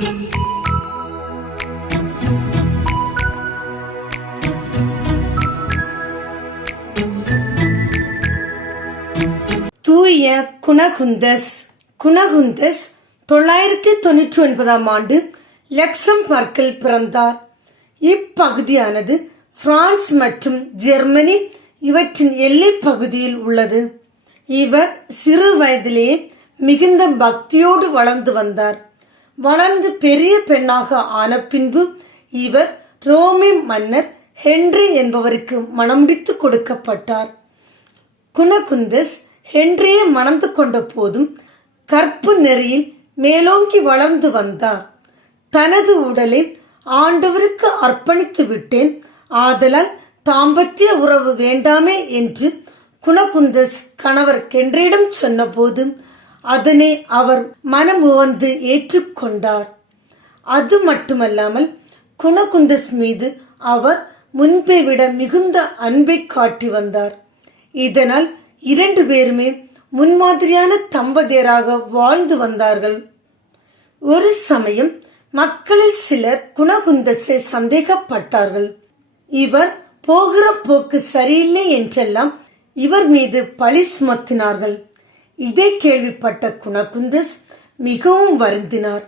தூய குணகுந்தஸ். குணகுந்தஸ் தொள்ளாயிரத்தி தொண்ணூற்றி ஒன்பதாம் ஆண்டு லக்சம்பர்க்கில் பிறந்தார். இப்பகுதியானது பிரான்ஸ் மற்றும் ஜெர்மனி இவற்றின் எல்லை பகுதியில் உள்ளது. இவர் சிறு வயதிலேயே மிகுந்த பக்தியோடு வளர்ந்து வந்தார். வளர்ந்து பெரிய பெண்ணாக ஆன பின்பு இவர் ரோமி மன்னர் ஹென்றி என்பவருக்கு மணமுடித்து கொடுக்கப்பட்டார். குணகுந்தஸ் ஹென்றியை மணந்து கொண்ட போதும் கற்பு நெறியில் மேலோங்கி வளர்ந்து வந்தார். தனது உடலை ஆண்டவருக்கு அர்ப்பணித்து விட்டேன். ஆதலால் தாம்பத்திய உறவு வேண்டாமே என்று குணகுந்தஸ் கணவர் கென்றியிடம் சொன்னபோது அதனை அவர் மனம் உவந்து ஏற்றுக்கொண்டார். அது மட்டுமல்லாமல் குணகுந்தஸ் மீது அவர் முன்பை விட மிகுந்த அன்பை காட்டி வந்தார். இதனால் இரண்டு பேருமே முன்மாதிரியான தம்பதியராக வாழ்ந்து வந்தார்கள். ஒரு சமயம் மக்களில் சிலர் குணகுந்தஸை சந்தேகப்பட்டார்கள். இவர் போகிற போக்கு சரியில்லை என்றெல்லாம் இவர் மீது பழி சுமத்தினார்கள். இதை கேள்விப்பட்ட குணகுந்தஸ் மிகவும் வருந்தினார்.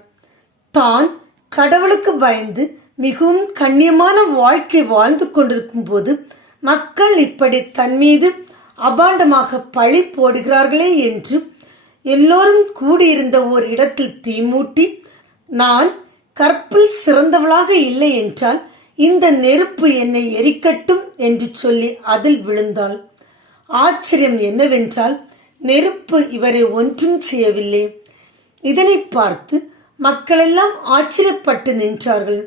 தான் கடவுளுக்கு பயந்து மிகவும் கண்ணியமான வாழ்க்கை வாழ்ந்து கொண்டிருக்கும் போது மக்கள் இப்படி தன் மீது அபாண்டமாக பழி போடுகிறார்களே என்று எல்லோரும் கூடியிருந்த ஓர் இடத்தில் தீமூட்டி நான் கற்பில் சிறந்தவளாக இல்லை என்றால் இந்த நெருப்பு என்னை எரிக்கட்டும் என்று சொல்லி அதில் விழுந்தாள். ஆச்சரியம் என்னவென்றால் நெருப்பு இவரை ஒன்றும் செய்யவில்லை. இதனை பார்த்து மக்களெல்லாம் ஆச்சரியப்பட்டு நின்றார்கள்.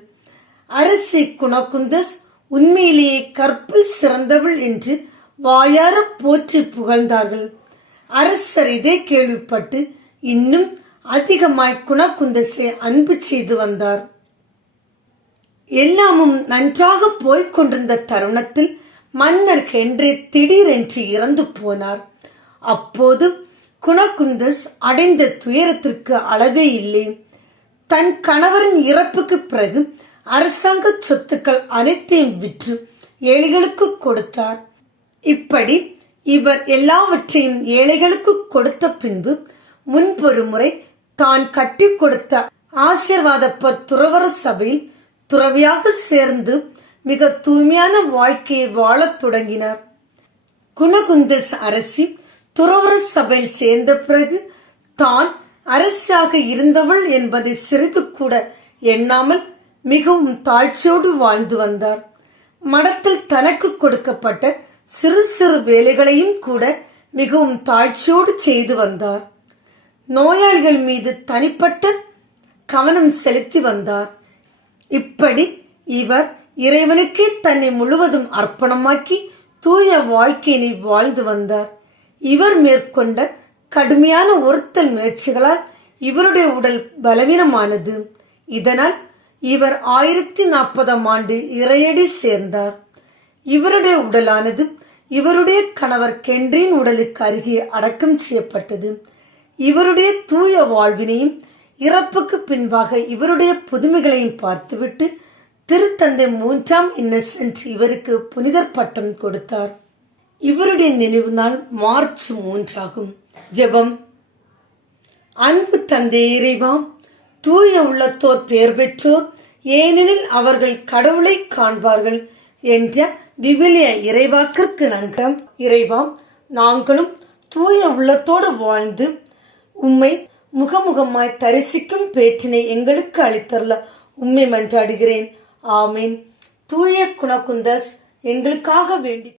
அரசி குணகுந்தஸ் உண்மையிலேயே கற்பில் சிறந்தவள் என்று வாயார போற்றி புகழ்ந்தார்கள். அரசர் இதை கேள்விப்பட்டு இன்னும் அதிகமாய் குணகுந்தஸை அன்பு செய்து வந்தார். எல்லாமும் நன்றாக போய்க் கொண்டிருந்த தருணத்தில் மன்னர் ஹென்றி திடீரென்று இறந்து போனார். அப்போது குணகுந்தஸ் அடைந்த துயரத்திற்கு அளவே இல்லை. தன் கணவரின் இறப்புக்கு பிறகு அரசாங்க சொத்துக்கள் அனைத்தையும் விற்று ஏழைகளுக்கு கொடுத்தார். இப்படி இவர் எல்லாவற்றையும் ஏழைகளுக்கு கொடுத்த பின்பு முன்பொரு முறை தான் கட்டி கொடுத்த ஆசிர்வாதப்ப துறவர சபையில் துறவியாக சேர்ந்து மிக தூய்மையான வாழ்க்கையை வாழத் தொடங்கினார். குணகுந்தஸ் அரசி துறவர சபையில் சேர்ந்த பிறகு தான் அரசியாக இருந்தவள் என்பதை சிறிது கூட எண்ணாமல் மிகவும் தாழ்ச்சியோடு வாழ்ந்து வந்தார். மடத்தில் தனக்கு கொடுக்கப்பட்ட சிறு சிறு வேலைகளையும் கூட மிகவும் தாழ்ச்சியோடு செய்து வந்தார். நோயாளிகள் மீது தனிப்பட்ட கவனம் செலுத்தி வந்தார். இப்படி இவர் இறைவனுக்கே தன்னை முழுவதும் அர்ப்பணமாக்கி தூய வாழ்க்கையினை வாழ்ந்து வந்தார். இவர் மேற்கொண்ட கடுமையான ஒருத்தல் முயற்சிகளால் இவருடைய உடல் பலவீனமானது. இதனால் இவர் ஆயிரத்தி நாற்பதாம் ஆண்டு இறையடி சேர்ந்தார். இவருடைய உடலானது இவருடைய கணவர் கென்றின் உடலுக்கு அருகே அடக்கம் செய்யப்பட்டது. இவருடைய தூய வாழ்வினையும் இறப்புக்கு பின்பாக இவருடைய புதுமைகளையும் பார்த்துவிட்டு திருத்தந்தை மூன்றாம் இன்னசென்ட் இவருக்கு புனிதர் பட்டம் கொடுத்தார். இவருடைய நினைவு நாள் மார்ச் மூன்றாகும். ஜெபம். அன்பு தந்தை இறைவாம் தூய உள்ளத்தோர் பெயர் பெற்றோர் ஏனெனில் அவர்கள் கடவுளை காண்பார்கள் என்ற விவிலிய இறைவாக்கிற்கு நங்க இறைவாம் நாங்களும் தூய உள்ளத்தோடு வாழ்ந்து உம்மை முகமுகமாய் தரிசிக்கும் பேற்றினை எங்களுக்கு அளித்தருள உண்மை மன்றாடுகிறேன். ஆமீன். தூய குணகுந்தஸ் எங்களுக்காக வேண்டி